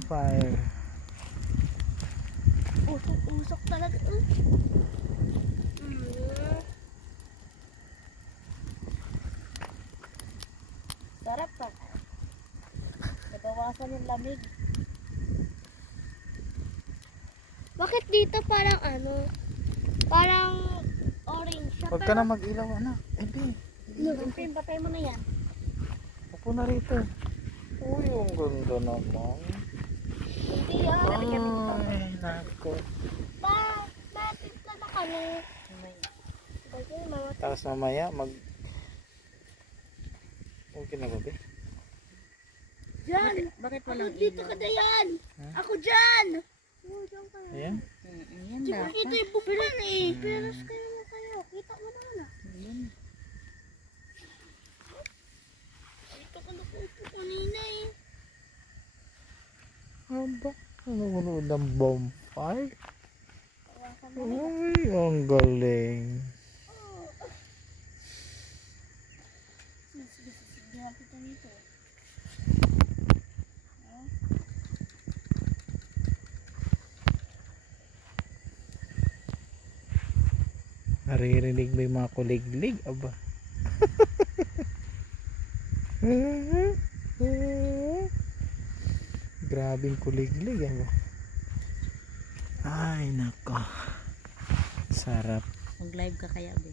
bonfire. Usok talaga. Sarap pa. Nabawasan yung lamig. Bakit dito parang parang orange siya? Huwag ka na mag-ilaw, anak. Hindi. Pin, patay mo na yan. Upo na rito. Uy, ang ganda naman. Hindi yan. Ay, nako. Matimpla na kami. Tapos mamaya okay na ba, be? Diyan! Bakit Ako walang dito ilaw? ka na yan! Huh? Ako dyan! Ayan. Ayan Di ba dapat. kita yung bubulan eh? Pero kayo. Kita mo naman ah. Ayan. Dito ka na po kanina eh. Aba, nanonood ng bonfire? Tawasan mo na. Uy, ang galing. Sige, sisigyan kita nito. Naririnig mo yung mga kuliglig, aba. Grabing kuliglig, aba. Ay, nako. Sarap. Mag-live ka kaya, be?